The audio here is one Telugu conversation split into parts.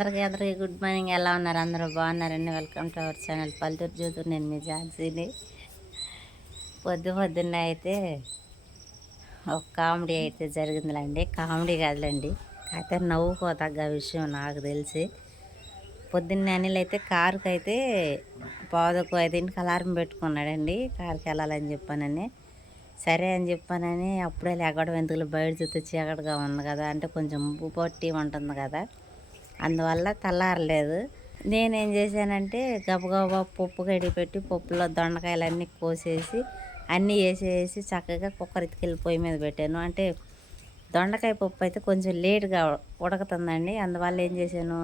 అందరికీ అందరికీ గుడ్ మార్నింగ్. ఎలా ఉన్నారు? అందరూ బాగున్నారండి. వెల్కమ్ టు అవర్ ఛానల్ పల్లెటూరు జ్యోతి నేను మీ ఝాన్సీని పొద్దు పొద్దున్న అయితే ఒక కామెడీ అయితే జరిగిందిలేండి. కామెడీ కాదులేండి. అయితే నవ్వుకోతగ్గ విషయం నాకు తెలిసి. పొద్దున్న అనిల్ అయితే కారుకి అయితే పావుదకు ఐదింటికి అలారం పెట్టుకున్నాడండి. కారుకి వెళ్ళాలని చెప్పానని. సరే అని చెప్పానని అప్పుడే లేకడం ఎందుకు బయట చూస్తే చీకటిగా ఉంది కదా అంటే కొంచెం ఉప్పు పొట్టి ఉంటుంది కదా. అందువల్ల తెల్లారలేదు. నేనేం చేశానంటే గబగబా పప్పు కడిగి పెట్టి పప్పులో దొండకాయలన్నీ కోసేసి అన్నీ వేసేసి చక్కగా కుక్కర్ ఎత్తుకెళ్ళి పొయ్యి మీద పెట్టాను. అంటే దొండకాయ పప్పు అయితే కొంచెం లేట్గా ఉడకతుందండి. అందువల్ల ఏం చేశాను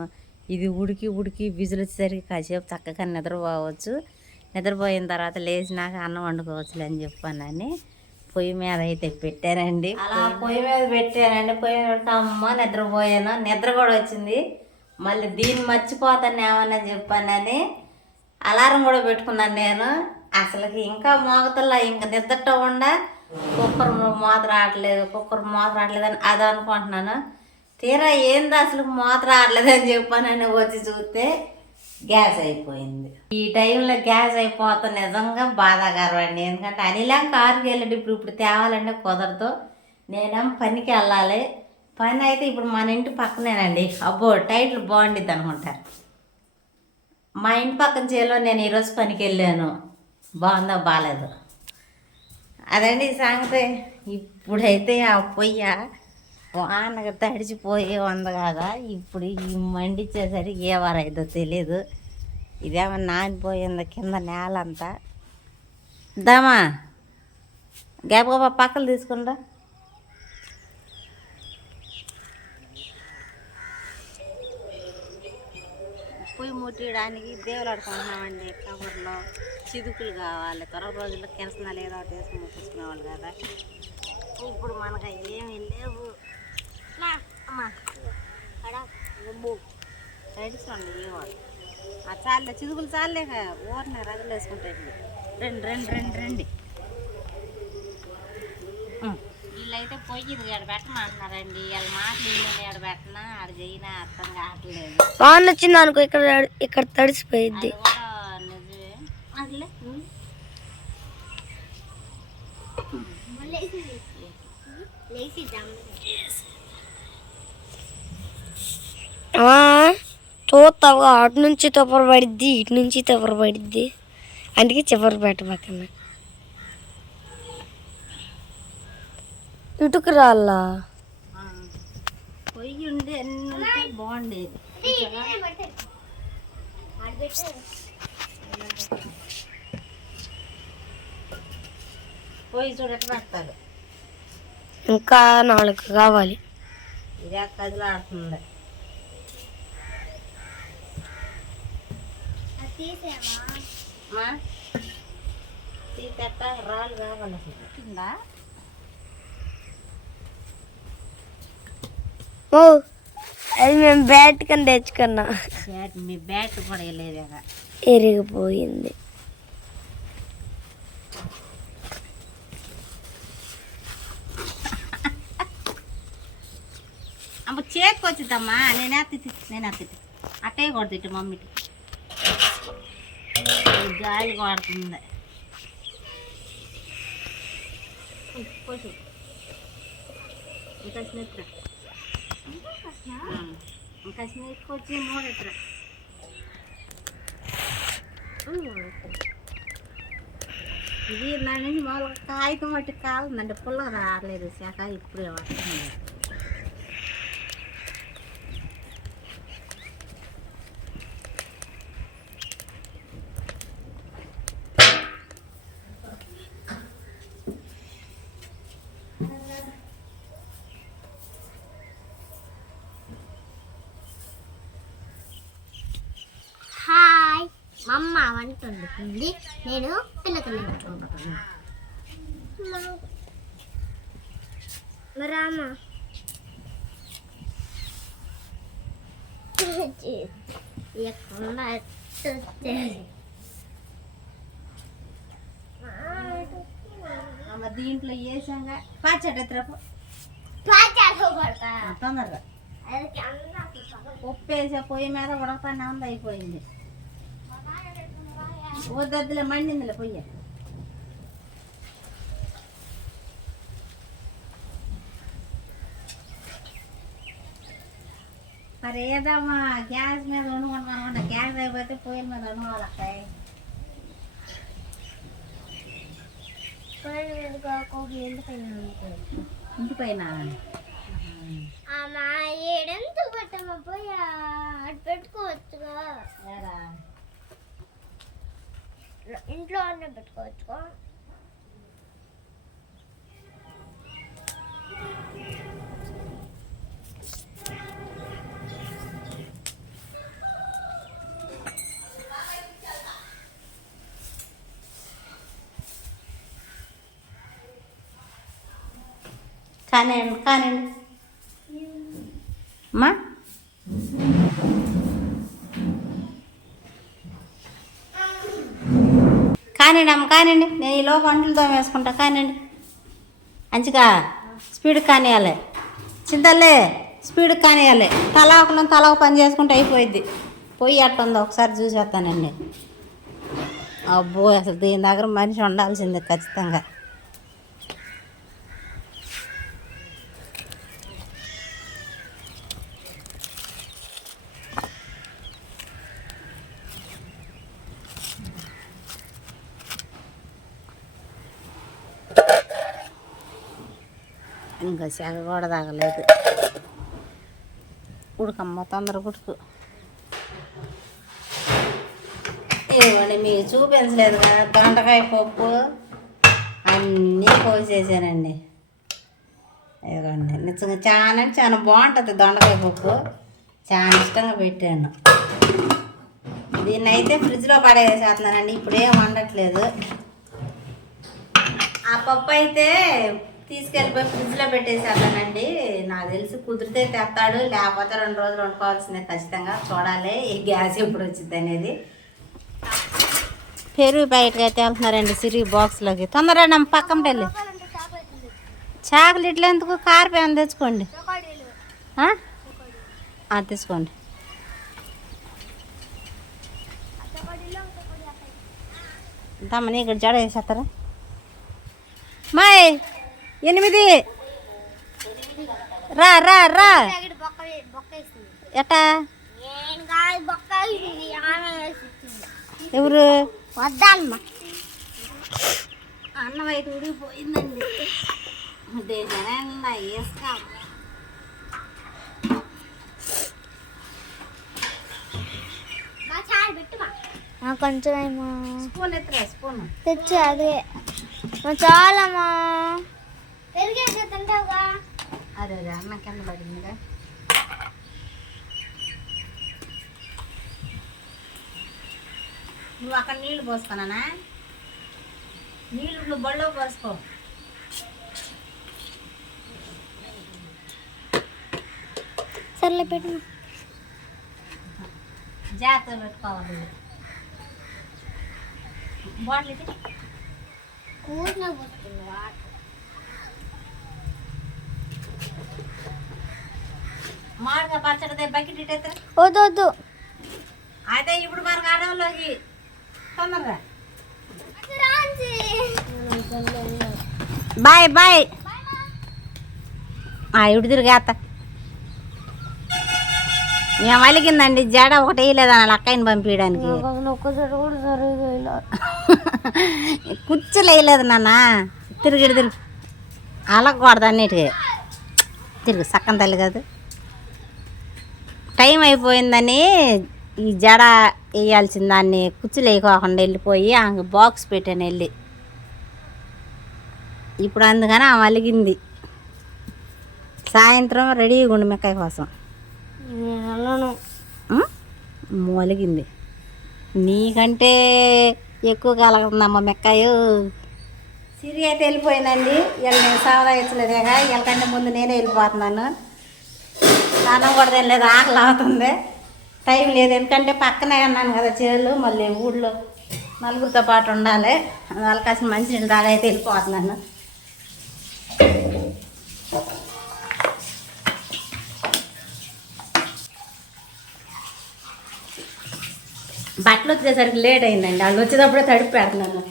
ఇది ఉడికి ఉడికి విజులు వచ్చేసరికి కాసేపు చక్కగా నిద్రపోవచ్చు. నిద్రపోయిన తర్వాత లేచినాక అన్నం వండుకోవచ్చులే అని చెప్పానని పొయ్యి మీద అయితే పెట్టానండి. అలా పొయ్యి మీద పెట్టానండి. పొయ్యి మీద అమ్మ నిద్రపోయాను. నిద్ర కూడా వచ్చింది. మళ్ళీ దీన్ని మర్చిపోతాను ఏమన్నా చెప్పానని అలారం కూడా పెట్టుకున్నాను నేను. అసలుకి ఇంకా మోగతల్లా ఇంకా నిద్రట ఉండా కుక్కర్ మోత రావట్లేదు కుక్కర్ మోత రావట్లేదు అని అది అనుకుంటున్నాను. తీరా ఏంది అసలు మోత రావట్లేదు అని చెప్పానని వచ్చి చూస్తే గ్యాస్ అయిపోయింది. ఈ టైంలో గ్యాస్ అయిపోతే నిజంగా బాధాకరం అండి. ఎందుకంటే అనిలా కారుకి వెళ్ళండి ఇప్పుడు ఇప్పుడు తేవాలంటే కుదరదు. నేనేం పనికి వెళ్ళాలి. పని అయితే ఇప్పుడు మన ఇంటి పక్కనేనండి. అబ్బో టైటిల్ బాగుండిద్ది అనుకుంటా. మా ఇంటి పక్కన చేలో నేను ఈరోజు పనికి వెళ్ళాను బాగుందో బాగాలేదు? అదండి ఈ సంగతి. ఇప్పుడైతే ఆ పొయ్య వానగా తడిచిపోయి ఉంది కదా. ఇప్పుడు ఈ మండిచ్చేసరికి ఏ వారైందో తెలియదు ఇదేమో నానిపోయింది కింద నేల అంతా దామా గబగబా పక్కలు తీసుకుందా ముట్టియడానికి ముట్టడానికి దేవులాడుకుంటున్నామండి కబుర్లో చిదుకులు కావాలి. త్వర రోజుల్లో కిరసనాలు ఏదో ఒకటి వేసుకుని ముట్టించుకునేవాళ్ళు కదా. ఇప్పుడు మనకు ఏమీ లేవు. నా, అమ్మా తడిచండి ఏవాడు ఆ చాలే చిదుకులు చాలే ఊరిని రగలు వేసుకుంటాయి రెండు రెండు రెండు రండి. వీళ్ళైతే పొయ్యి ఇది పెట్టమంటున్నారండి వీళ్ళ మాటలు ఎడ పెట్టినా ఆడ చేయనా అర్థం కావట్లేదు. వాన వచ్చింది అనుకో ఇక్కడ ఇక్కడ ఉం. చూస్తావుగా అటు నుంచి తొప్పర పడిద్ది ఇటు నుంచి తొప్పర పడిద్ది అందుకే చివరి పెట్ట పక్కన. ఇటుకు రాళ్ళా. పొయ్యి ఉండి అన్ని బాగుండేది పొయ్యి చూడ ఎట్లా పెడతారు? ఇంకా నాలుగు కావాలి. ఇదే కదిలాడుతుంది మా తీసేట రాళ్ళు కావాలి కింద ఓ అది మేము బ్యాట్ కింద తెచ్చుకున్నా. బ్యాట్ మీ బ్యాట్ కూడా వెళ్ళేదేగా ఎరిగిపోయింది. అమ్మ చేతికి వచ్చిద్దమ్మా. నేనే తిట్టి నేనే తిట్టి అట్టే కూడా తిట్టు మమ్మీకి గాలి కొడుతుంది. ఇంకా స్నేహితురా ఇంకా స్నేహితుకు వచ్చి మూడెత్తరా ఇది నా నుంచి మామూలుగా మట్టి పుల్లగా రాలేదు శాఖ ఇప్పుడే వస్తుంది అమ్మ వంట వండుతుంది. నేను పిల్లకలు పెట్టుకుంటున్నాను రామ. ఎక్కువ దీంట్లో వేసాగా పాచాడు తొందరగా. ఉప్పు వేసే పొయ్యి మీద ఉడకపడిన ఉంది అయిపోయింది. వద్దద్దులే మండిందిలే పొయ్యి మరి ఏదమ్మా గ్యాస్ మీద వండుకుంటున్నాను గ్యాస్ అయిపోతే పొయ్యి మీద వండుకోవాలి అక్కాయ్ ఇంటి పైన అమ్మా ఏడెంత పెట్టమ్మ పోయా అటు పెట్టుకోవచ్చుగా ఏడా? ఇంట్లో అన్న పెట్టుకోవచ్చుగా కానివ్వండి కానివ్వండి అమ్మా కానివ్వండి అమ్మ కానివ్వండి. నేను ఈ లోపు వంటలు తోమేసుకుంటా కానివ్వండి. మంచిగా స్పీడ్ కానియాలి చింతలే స్పీడ్ కానివ్వాలి తలా ఒకళ్ళం తలా ఒక పని చేసుకుంటే అయిపోయింది పొయ్యి అట్టుందో ఒకసారి చూసేస్తానండి అబ్బో అసలు దీని దగ్గర మనిషి ఉండాల్సిందే ఖచ్చితంగా. ఇంకా కూడా తాగలేదు. ఉడకమ్మ తొందర ఉడుకు. ఏమండి మీకు చూపించలేదు కదా దొండకాయ పప్పు అన్నీ కోసేసానండి. ఇదిగోండి నిజంగా చాలా అంటే చాలా బాగుంటుంది దొండకాయ పప్పు. చాలా ఇష్టంగా పెట్టాను. దీన్ని అయితే ఫ్రిడ్జ్లో పడేసేస్తున్నానండి ఇప్పుడేం వండట్లేదు. ఆ పప్పు అయితే తీసుకెళ్ళిపోయి ఫ్రిడ్జ్లో పెట్టేసేద్దానండి నాకు తెలిసి కుదిరితే తెస్తాడు లేకపోతే రెండు రోజులు వండుకోవాల్సిందే ఖచ్చితంగా. చూడాలి ఈ గ్యాస్ ఎప్పుడు వచ్చింది అనేది. పెరుగు బయటకు అయితే వెళ్తున్నారండి సిరిగి బాక్స్లోకి. తొందరగా నమ్మ పక్కన వెళ్ళి చాక్లెట్లు ఎందుకు? కారపేమ తెచ్చుకోండి. తీసుకోండి తమ్మని ఇక్కడ జడ వేసేస్తారా? మాయ్! ఎనిమిది. రా రా రా. ఎట్టా? ఎవరు? వద్దమ్మ అన్నం అయితే ఉడిగిపోయిందండి కొంచెం స్పూన్? తెచ్చు అదే. చాలమ్మా. పెరిగేసి తింటావుగా? అదే అదే అన్నం కింద పడిందిగా నువ్వు అక్కడ నీళ్ళు పోసుకున్నానా నీళ్ళు నువ్వు బళ్ళో పోసుకో. సర్లే పెట్టు. జాగ్రత్తగా పెట్టుకోవాలి బాటిల్. కూర్చున్న పోస్తుంది వాటర్ మామిడికాయ పచ్చడి బకెట్ ఇటు ఎత్తురా. వద్దు వద్దు. అదే ఇప్పుడు మనకు అడవులోకి తొందరగా. Bye bye. ఇటు తిరిగేస్తా మేము అలిగిందండి? జడ ఒకటి వేయలేదని అక్కయ్యని పంపించడానికి. కుర్చీలు వేయలేదు నాన్న. తిరిగి ఇటు తిరిగి. అలగకూడదు అన్నిటికీ. తిరిగి సక్కన తల్లి కాదు. టైం అయిపోయిందని ఈ జడ వేయాల్సిన దాన్ని కుర్చీలు వేయకోకుండా వెళ్ళిపోయి ఆమె బాక్స్ పెట్టాను వెళ్ళి. ఇప్పుడు అందుకని ఆమె అలిగింది. సాయంత్రం రెడీగా ఉండి మెక్కాయ కోసం? మొలిగింది నీకంటే ఎక్కువ కలగతుందమ్మ మెక్కాయ సిరి అయితే వెళ్ళిపోయిందండి. వీళ్ళు నేను సావదాయించలేదేగా వీళ్ళకంటే ముందు నేనే వెళ్ళిపోతున్నాను. స్నానం కూడా తినలేదు ఆకలి అవుతుంది. టైం లేదు ఎందుకంటే పక్కనే అన్నాను కదా చేలు మళ్ళీ ఊళ్ళో నలుగురితో పాటు ఉండాలి. వాళ్ళ మంచి మంచినీళ్ళు తాగైతే వెళ్ళిపోతున్నాను. బట్టలు వచ్చేసరికి లేట్ అయిందండి. వాళ్ళు వచ్చేటప్పుడే తడిపి పెడుతున్నాను.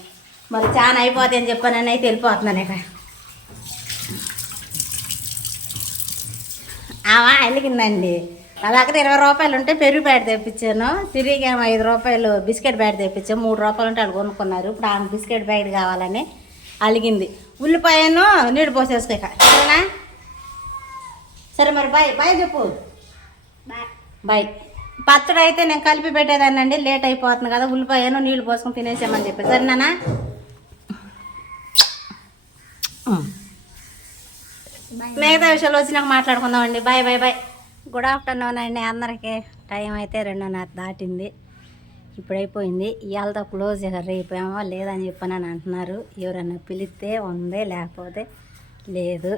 మరి చాలా అయిపోతాయి అని చెప్పానని అయితే వెళ్ళిపోతున్నాను ఇక ఆమె అలిగిందండి నా దగ్గర ఇరవై రూపాయలు ఉంటే పెరుగు ప్యాడ్ తెప్పించాను. తిరిగి ఏమో ఐదు రూపాయలు బిస్కెట్ ప్యాడ్ తెప్పించాను. మూడు రూపాయలు ఉంటే వాళ్ళు కొనుక్కున్నారు. ఇప్పుడు ఆమె బిస్కెట్ ప్యాకెట్ కావాలని అలిగింది. ఉల్లిపాయను నీళ్ళు ఇక. సరేనా? సరే మరి బాయ్ బాయ్ చెప్పు. బాయ్. పచ్చడి అయితే నేను కలిపి పెట్టేదానండి లేట్ అయిపోతుంది కదా. ఉల్లిపాయను నీళ్ళు పోసుకొని తినేసామని చెప్పి. సరేనా? మిగతా విషయాలు వచ్చినాక మాట్లాడుకుందామండి. Bye bye bye. Good afternoon అండి అందరికీ. టైం అయితే రెండున్నర దాటింది. ఇప్పుడు అయిపోయింది ఇవాళతో క్లోజ్ రేపేమో లేదని చెప్పని అంటున్నారు. ఎవరన్నా పిలిస్తే ఉంది లేకపోతే లేదు.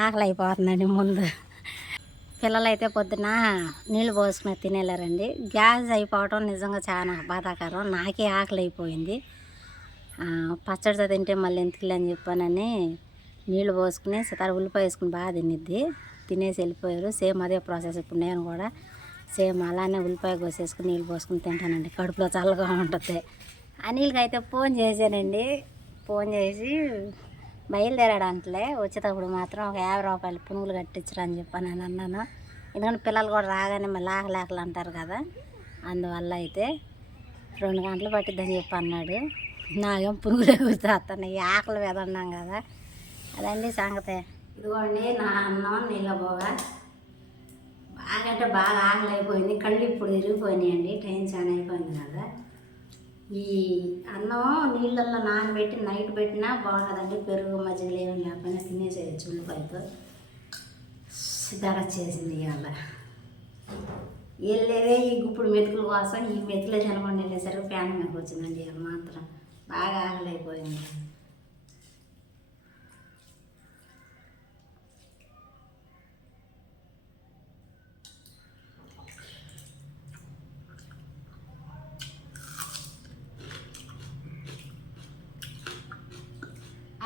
ఆకలి అయిపోతుందండి ముందు. పిల్లలు అయితే పొద్దున నీళ్ళు పోసుకుని తినేలేరండి. గ్యాస్ అయిపోవటం నిజంగా చాలా బాధాకరం. నాకే ఆకలి అయిపోయింది పచ్చడితో తింటే మళ్ళీ ఎందుకులే అని చెప్పానని నీళ్ళు పోసుకుని తర్వాత ఉల్లిపాయ వేసుకుని బాగా తినిద్ది తినేసి వెళ్ళిపోయారు. సేమ్ అదే ప్రాసెస్ ఇప్పుడు నేను కూడా సేమ్ అలానే ఉల్లిపాయ కోసేసుకుని నీళ్ళు పోసుకుని తింటానండి. కడుపులో చల్లగా ఉంటుంది. అనిల్కి అయితే ఫోన్ చేశానండి. ఫోన్ చేసి బయలుదేరాడంటలే. వచ్చేటప్పుడు మాత్రం ఒక యాభై రూపాయలు పునుగులు కట్టించరా అని చెప్పాను అని అన్నాను. ఎందుకంటే పిల్లలు కూడా రాగానే మళ్ళీ ఆకలేకలు అంటారు కదా. అందువల్ల అయితే రెండు గంటలు పట్టిద్దని చెప్పి అన్నాడు. నాకేం పురుగులే గుర్తొస్తున్నాయి ఆకలి మీద ఉన్నాం కదా. అదండి సంగతి. ఇదిగోండి నా అన్నం నీళ్ళబోగా బాగా. అంటే బాగా ఆకలి అయిపోయింది. కళ్ళు ఇప్పుడు తిరిగిపోయినాయండి టైం చాలా అయిపోయింది కదా. ఈ అన్నం నీళ్ళల్లో నానబెట్టి నైట్ పెట్టినా బాగుంటుందండి పెరుగు మజ్జిగలు ఏమి లేకపోయినా తినేసేయచ్చు ఉల్లిపాయతో. సిద్ధగా చేసింది ఇవాళ వెళ్ళేదే ఈ గుప్పుడు మెతుకుల కోసం ఈ మెతుకులే తినకుండా వెళ్ళేసరికి ఫ్యాన్ మీద వచ్చిందండి ఇవాళ మాత్రం. బాగా ఆగలైపోయింది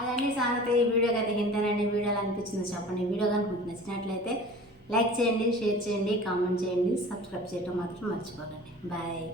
అదండి సంగతి. ఈ వీడియో కనుక ఇంతేనండి వీడియోలో అనిపించింది చెప్పండి. వీడియో కనుక మీకు నచ్చినట్లయితే లైక్ చేయండి షేర్ చేయండి కామెంట్ చేయండి సబ్స్క్రైబ్ చేయడం మాత్రం మర్చిపోకండి. బాయ్.